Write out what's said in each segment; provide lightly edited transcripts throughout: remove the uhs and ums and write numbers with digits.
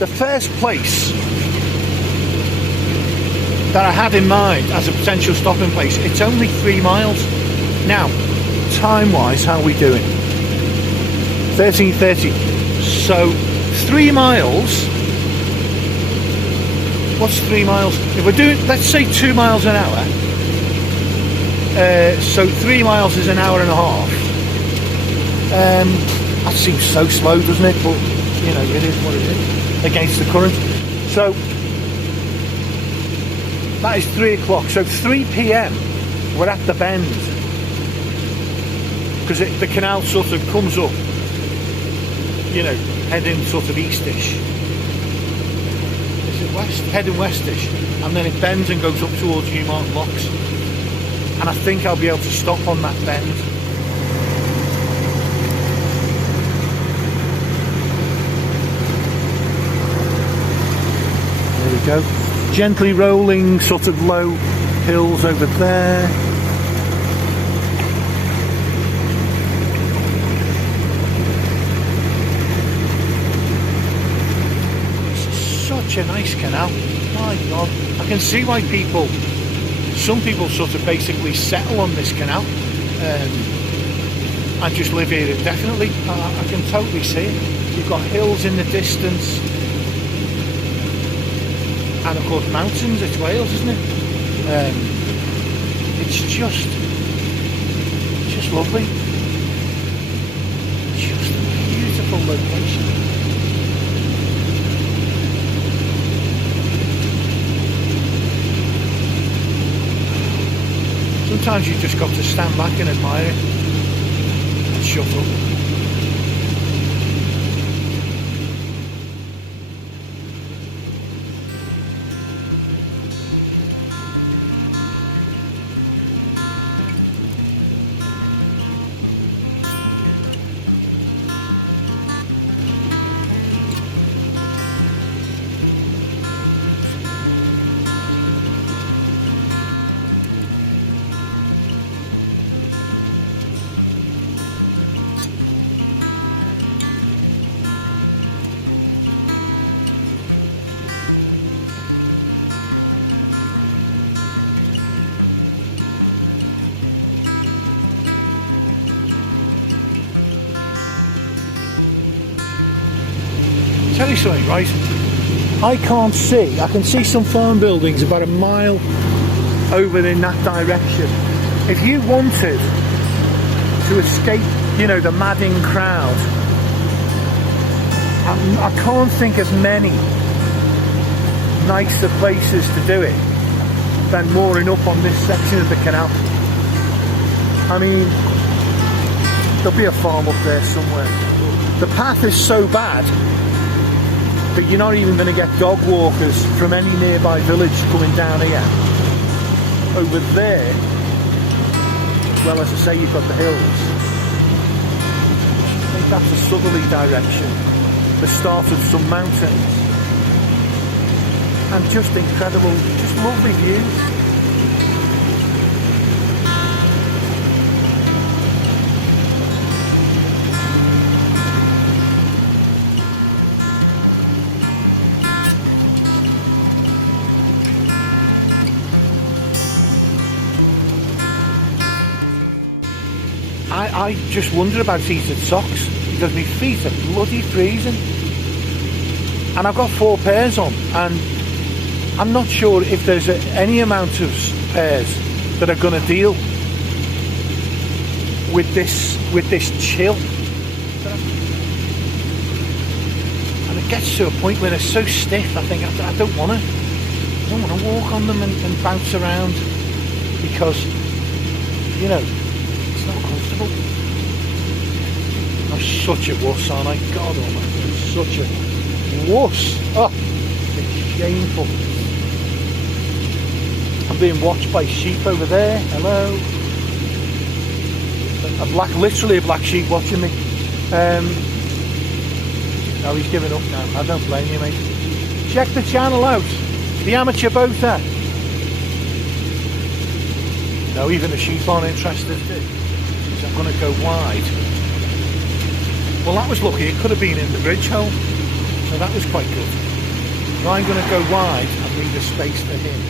The first place that I had in mind as a potential stopping place, it's only 3 miles. Now, time-wise, how are we doing? 13:30. So 3 miles. What's 3 miles? If we're doing, let's say 2 miles an hour. So 3 miles is an hour and a half. That seems so slow, doesn't it? But you know, it is what it is against the current. So that is 3 o'clock. So 3 p.m. we're at the bend, because the canal sort of comes up, you know, heading sort of eastish. Is it west? Heading westish, and then it bends and goes up towards Marton Locks. And I think I'll be able to stop on that bend. There we go. Gently rolling sort of low hills over there. Such a nice canal. My God. I can see why some people sort of basically settle on this canal and just live here indefinitely. I can totally see it. You've got hills in the distance, and of course mountains. It's Wales, isn't it? It's just lovely. Just a beautiful location. Sometimes you just got to stand back and admire it and shut up. Tell you something, right? I can see some farm buildings about a mile over in that direction. If you wanted to escape, you know, the madding crowd, I can't think of many nicer places to do it than mooring up on this section of the canal. I mean, there'll be a farm up there somewhere. The path is so bad that you're not even going to get dog walkers from any nearby village coming down here. Over there, well, as I say, you've got the hills. I think that's a southerly direction, the start of some mountains, and just incredible, just lovely views. I just wonder about heated socks, because my feet are bloody freezing. And I've got 4 pairs on, and I'm not sure if there's any amount of pairs that are going to deal with this chill. And it gets to a point where they're so stiff, I think I don't want to walk on them and bounce around, because, you know, it's not comfortable. I'm such a wuss, aren't I? God almighty, I'm such a wuss. Oh, it's shameful. I'm being watched by sheep over there. Hello. Literally a black sheep watching me. No, he's giving up now. I don't blame you, mate. Check the channel out. The amateur boater. No, even the sheep aren't interested. So I'm going to go wide. Well, that was lucky. It could have been in the bridge hole, so that was quite good. I'm going to go wide and leave a space for him.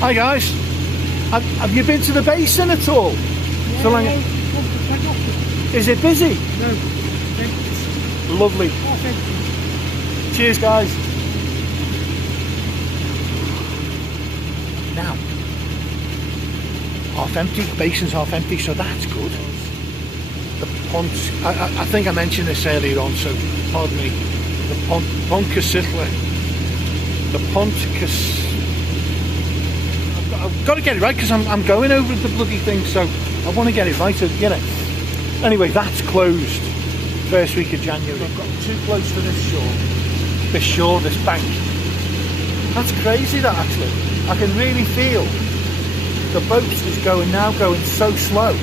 Hi guys, have you been to the basin at all? Yeah, So long... Is it busy? No. Lovely. Cheers guys. Now, half empty, basin's half empty, so that's good. The pont, I think I mentioned this earlier on, so pardon me. The Pontcasitla. The Pontcas. I've got to get it right because I'm going over the bloody thing, so I want to get it right, you know. Anyway, that's closed. First week of January. I've got too close to this shore, this bank. That's crazy, that actually. I can really feel the boat is going so slow.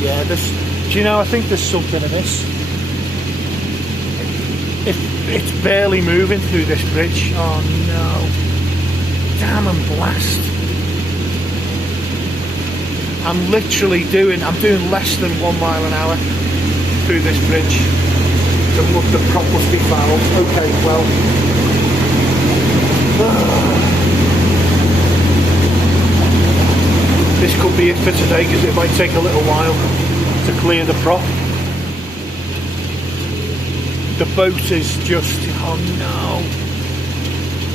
Yeah, do you know, I think there's something amiss. It's barely moving through this bridge. Oh no. Damn and blast. I'm doing less than 1 mile an hour through this bridge. The prop must be fouled. Okay, well. This could be it for today because it might take a little while to clear the prop. The boat is just, oh no.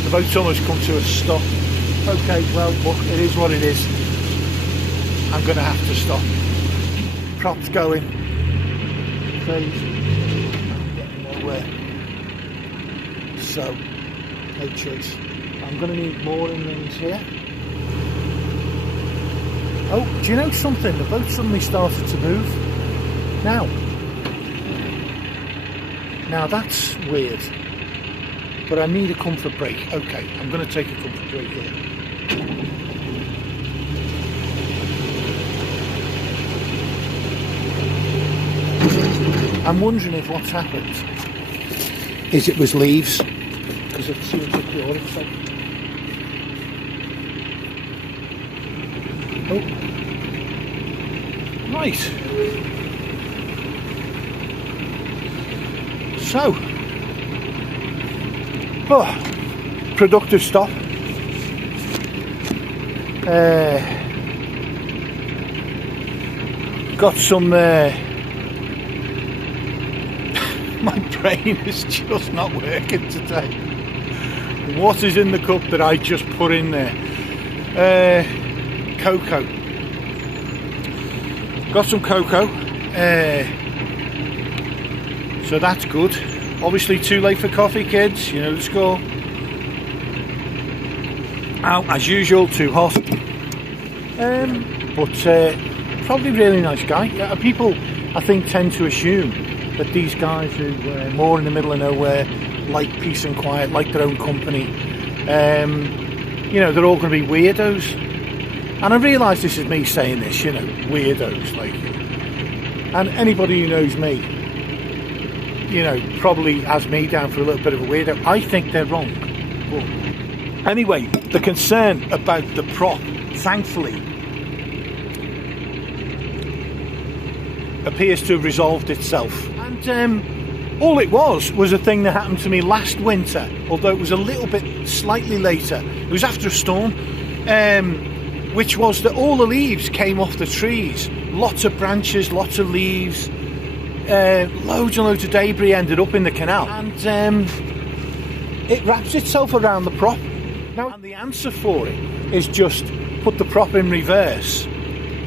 The boat's almost come to a stop. Okay, well, look, it is what it is. I'm going to have to stop. Prop's going. Crazy. I'm getting nowhere. So, no choice. I'm going to need mooring rings here. Oh, do you know something? The boat suddenly started to move. Now that's weird. But I need a comfort brake. Okay, I'm going to take a comfort brake here. I'm wondering if what's happened is it was leaves, because it seems to cure itself. Oh, right. So, productive stop. Got some. My brain is just not working today. What is in the cup that I just put in there? Cocoa. Got some cocoa. So that's good. Obviously too late for coffee, kids. You know the score. Out as usual, too hot. But probably really nice guy. People, I think, tend to assume that these guys who are more in the middle of nowhere, like peace and quiet, like their own company, you know, they're all going to be weirdos. And I realise this is me saying this, you know, weirdos, like, and anybody who knows me, you know, probably has me down for a little bit of a weirdo. I think they're wrong. But anyway, the concern about the prop, thankfully, appears to have resolved itself. And all it was a thing that happened to me last winter, although it was a little bit slightly later. It was after a storm, which was that all the leaves came off the trees. Lots of branches, lots of leaves, loads and loads of debris ended up in the canal. And it wraps itself around the prop. Now, and the answer for it is just put the prop in reverse,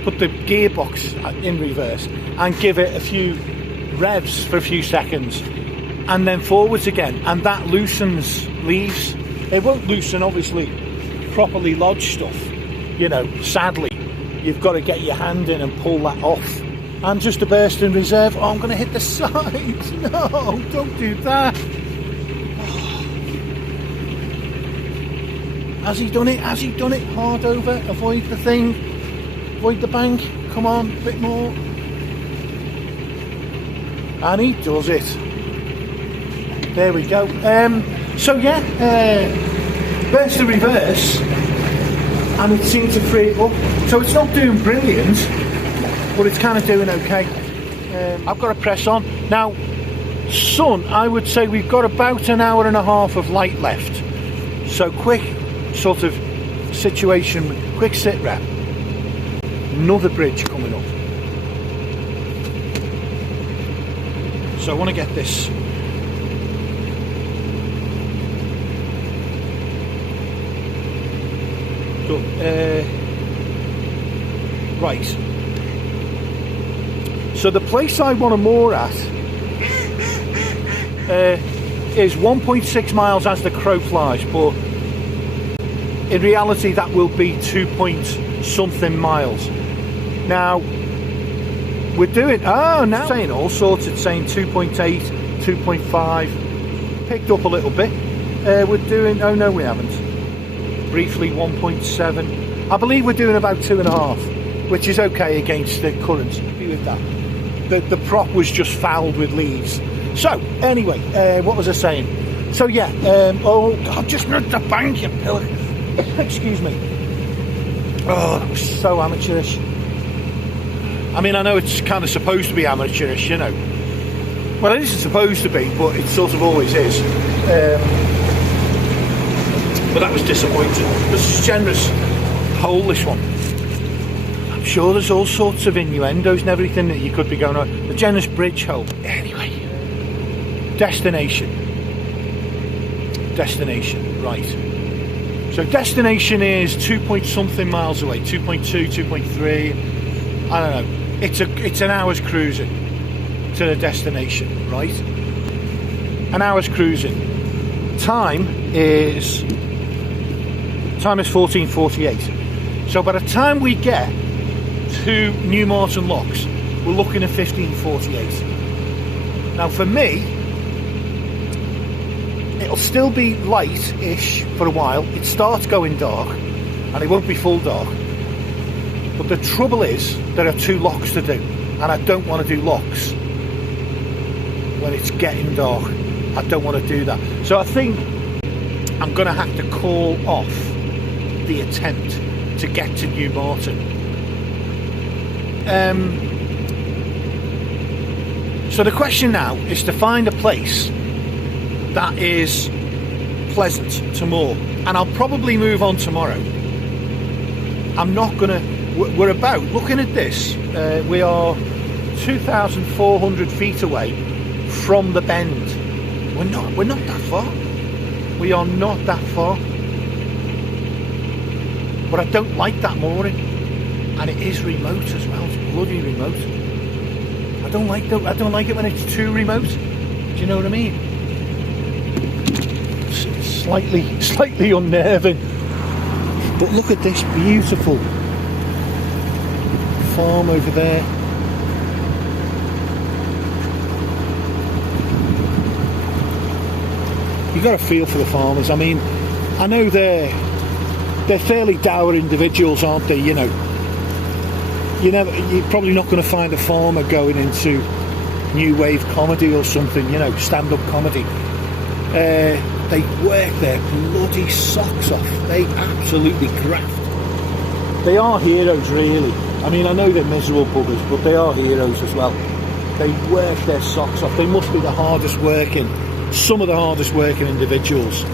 put the gearbox in reverse, and give it a few revs for a few seconds, and then forwards again, and that loosens leaves. It won't loosen, obviously, properly lodged stuff. You know, sadly, you've got to get your hand in and pull that off. And just a burst in reserve. Oh, I'm going to hit the side. No, don't do that. Has he done it? Has he done it? Hard over. Avoid the thing. Avoid the bank. Come on, a bit more. And he does it. There we go. So yeah, burst the reverse, and it seemed to free it up. So it's not doing brilliant, but it's kind of doing okay. I've got to press on. Now, sun, I would say we've got about an hour and a half of light left. So quick sort of situation, quick sit rep. Another bridge coming up. So I want to get this. Right. So the place I want to moor at is 1.6 miles as the crow flies, but in reality that will be 2 point something miles. Now we're doing, now saying all sorts, it's saying 2.8, 2.5, picked up a little bit. We're doing, oh no we haven't, briefly 1.7. I believe we're doing about 2.5, which is okay against the currents. With that, the prop was just fouled with leaves. So anyway, what was I saying? So yeah, oh God, just not the bank, you pillar. Excuse me. Oh, that was so amateurish. I mean, I know it's kind of supposed to be amateurish, you know. Well, it isn't supposed to be, but it sort of always is. But that was disappointing. This is generous hole, this one. I'm sure there's all sorts of innuendos and everything that you could be going on. The generous bridge hole. Anyway, destination, right. So destination is 2 point something miles away, 2.2, 2.3. I don't know. It's an hour's cruising to the destination, right? An hour's cruising. Time is 14:48. So by the time we get to New Marton Locks, we're looking at 15:48. Now for me, it'll still be light-ish for a while. It starts going dark, and it won't be full dark. But the trouble is, there are 2 locks to do, and I don't want to do locks when it's getting dark. I don't want to do that. So I think I'm going to have to call off the attempt to get to New Marton. So the question now is to find a place that is pleasant to moor, and I'll probably move on tomorrow. I'm not gonna, we're about, looking at this, we are 2,400 feet away from the bend. We're not that far. We are not that far. But I don't like that mooring, and it is remote as well. It's bloody remote. I don't like it when it's too remote. Do you know what I mean? It's slightly unnerving. But look at this beautiful farm over there. You got a feel for the farmers. I mean, I know they're fairly dour individuals, aren't they? You know, you're probably not going to find a farmer going into new wave comedy or something, you know, stand-up comedy. They work their bloody socks off. They absolutely graft. They are heroes, really. I mean, I know they're miserable buggers, but they are heroes as well. They work their socks off. They must be the hardest working, some of the hardest working individuals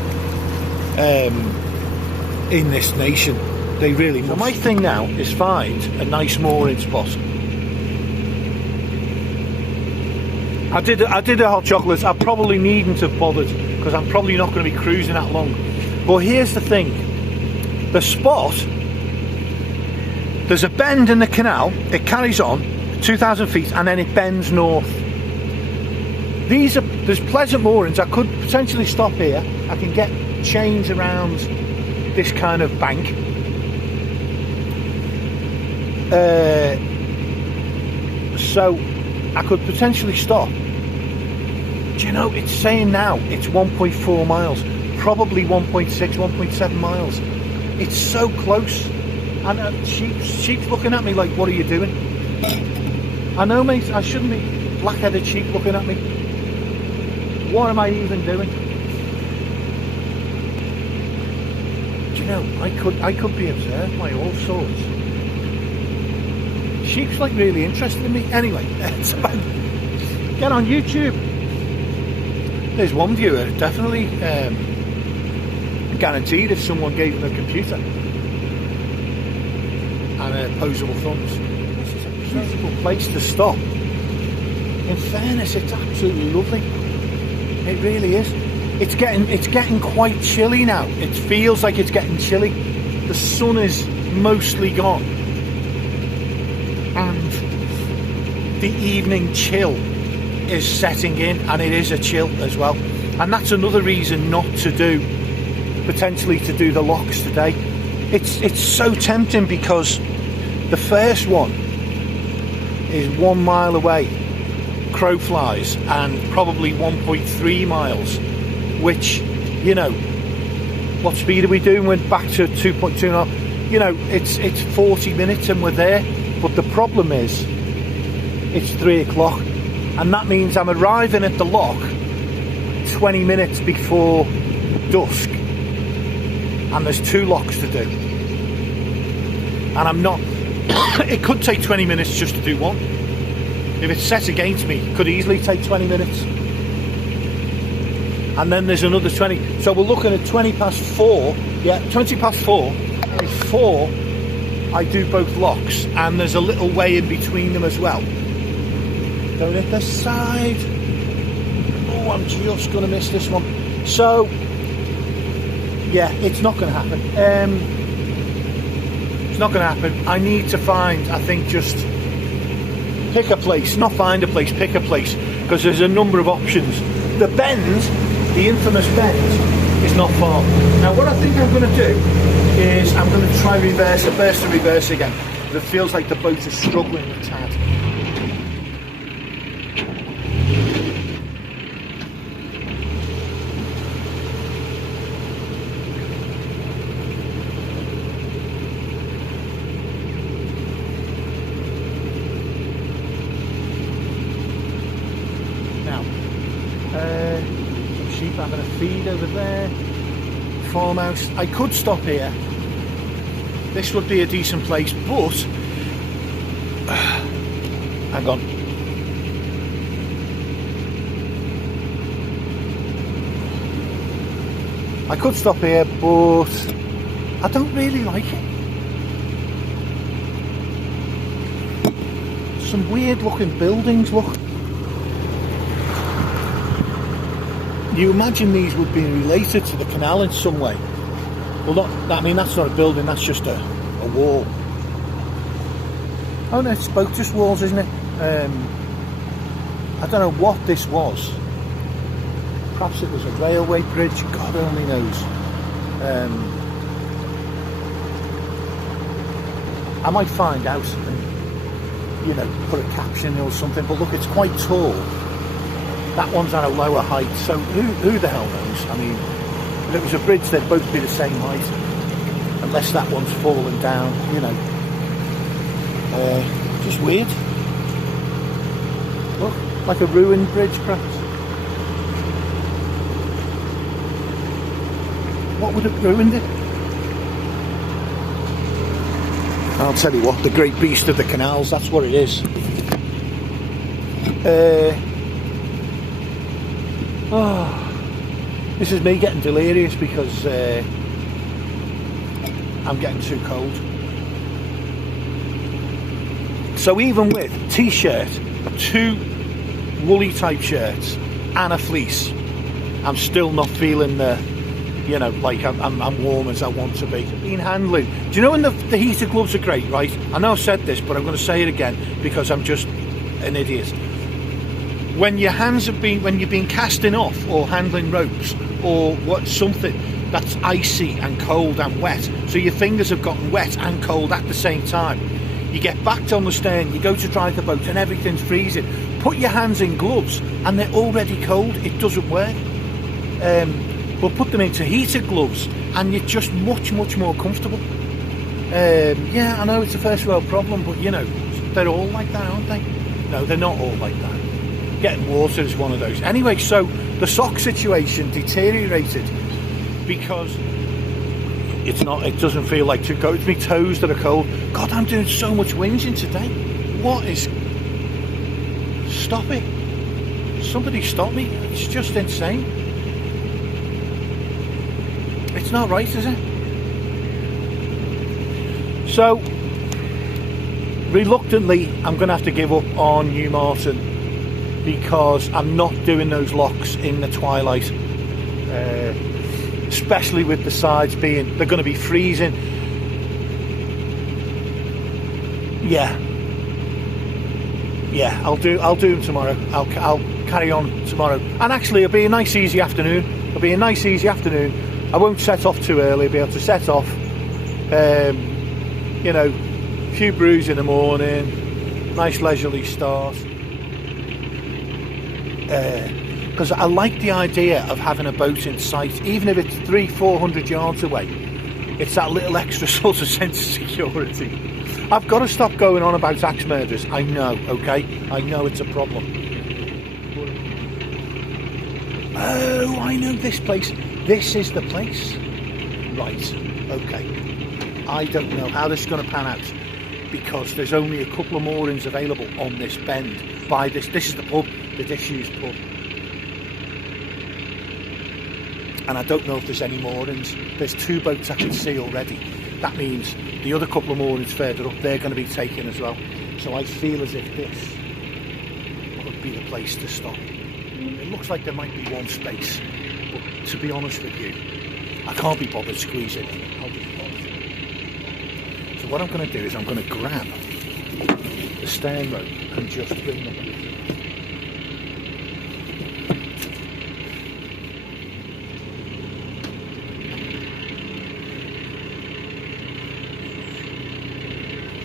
in this nation. They really must. So my thing now is find a nice mooring spot. I did a hot chocolate. I probably needn't have bothered because I'm probably not going to be cruising that long. But here's the thing: the spot. There's a bend in the canal. It carries on 2,000 feet, and then it bends north. There's pleasant moorings. I could potentially stop here. I can get chains around this kind of bank. So I could potentially stop. Do you know, it's saying now it's 1.4 miles, probably 1.6, 1.7 miles. It's so close. And sheep's looking at me like, what are you doing? I know, mate, I shouldn't be. Black-headed sheep looking at me. What am I even doing? Do you know, I could be observed by all sorts. Do sheep's like really interested in me. Anyway, it's about, get on YouTube. There's one viewer, definitely guaranteed if someone gave him a computer and opposable thumbs. This is a beautiful place to stop. In fairness, it's absolutely lovely. It really is. It's getting quite chilly now. It feels like it's getting chilly. The sun is mostly gone, and the evening chill is setting in, and it is a chill as well. And that's another reason not to do, potentially to do the locks today. It's so tempting because the first one is 1 mile away, crow flies, and probably 1.3 miles, which, you know, what speed are we doing? We're back to 2.2 now. You know, it's 40 minutes and we're there. But the problem is, it's 3 o'clock, and that means I'm arriving at the lock 20 minutes before dusk, and there's 2 locks to do. And I'm not, it could take 20 minutes just to do one. If it's set against me, it could easily take 20 minutes. And then there's another 20. So we're looking at 20 past 4. Yeah, 20 past 4 before I do both locks. And there's a little way in between them as well. Going at the side. Oh, I'm just going to miss this one. So, yeah, it's not going to happen. It's not going to happen. I need to find, I think, just pick a place. Not find a place, pick a place. Because there's a number of options. The bend, the infamous bend, is not far. Now what I think I'm going to do is I'm going to try reverse, a burst of reverse again. But it feels like the boat is struggling a tad. Now, some sheep having a feed over there. Farmhouse. I could stop here. This would be a decent place, but hang on. I could stop here, but I don't really like it. Some weird looking buildings, look. You imagine these would be related to the canal in some way. Well, not, I mean, that's not a building, that's just a wall. Oh no, it's bogus walls, isn't it? I don't know what this was. Perhaps it was a railway bridge, God only knows. I might find out and, you know, put a caption or something, but look, it's quite tall. That one's at a lower height, so who the hell knows? I mean, if it was a bridge, they'd both be the same height, unless that one's fallen down, you know. Just weird. Look, like a ruined bridge, perhaps. What would have ruined it? I'll tell you what, the great beast of the canals, that's what it is. Oh, this is me getting delirious because I'm getting too cold. So even with t-shirt, 2 woolly type shirts and a fleece, I'm still not feeling the, you know, like I'm warm as I want to be. Been handling. Do you know when the heated gloves are great, right? I know I've said this, but I'm going to say it again because I'm just an idiot. When your hands have been, when you've been casting off or handling ropes or what, something that's icy and cold and wet, so your fingers have gotten wet and cold at the same time. You get back on the stern, you go to drive the boat and everything's freezing. Put your hands in gloves and they're already cold, it doesn't work. But put them into heated gloves and you're just much more comfortable. Yeah, I know it's a first world problem, but you know, they're all like that, aren't they? No, they're not all like that. Getting water is one of those. Anyway, so the sock situation deteriorated because it doesn't feel like to go. It's my toes that are cold. God, I'm doing so much whinging today. What is... Stop it. Somebody stop me. It's just insane. It's not right, is it? So, reluctantly, I'm going to have to give up on New Marton because I'm not doing those locks in the twilight. Especially with the sides being... They're going to be freezing. Yeah, I'll do them tomorrow. I'll carry on tomorrow, and actually it'll be a nice easy afternoon. I won't set off too early. I'll be able to set off, you know, a few brews in the morning, nice leisurely start. Because I like the idea of having a boat in sight, even if it's 300-400 yards away. It's that little extra sort of sense of security. I've got to stop going on about axe murders. I know, okay? I know it's a problem. Oh, I know this place. This is the place. Right, okay. I don't know how this is going to pan out because there's only a couple of moorings available on this bend. By this is the pub, the disused pub. And I don't know if there's any moorings. There's 2 boats I can see already. That means the other couple of moorings further up, they're going to be taken as well. So I feel as if this could be the place to stop. It looks like there might be one space, but to be honest with you, I can't be bothered squeezing it. I'll just pause. So what I'm going to do is I'm going to grab the stern rope and just bring them over.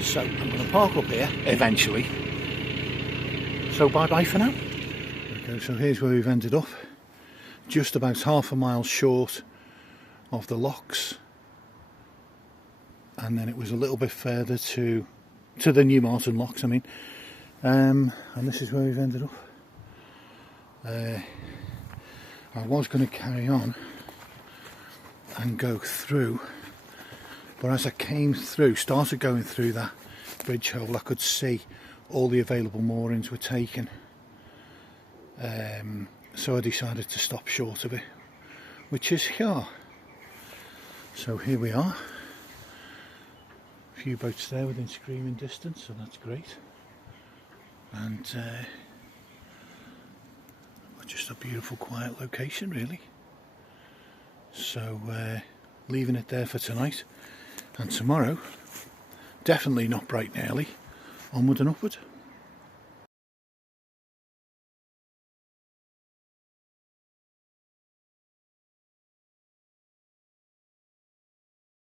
So I'm going to park up here eventually. So bye bye for now. Okay, so here's where we've ended up. Just about half a mile short of the locks. And then it was a little bit further to the New Marton locks, I mean. And this is where we've ended up. I was going to carry on and go through. But as I came through, started going through that bridge hole, I could see all the available moorings were taken. So I decided to stop short of it, which is here. So here we are. A few boats there within screaming distance, so that's great. And just a beautiful, quiet location, really. So leaving it there for tonight. And tomorrow, definitely not bright and early, onward and upward.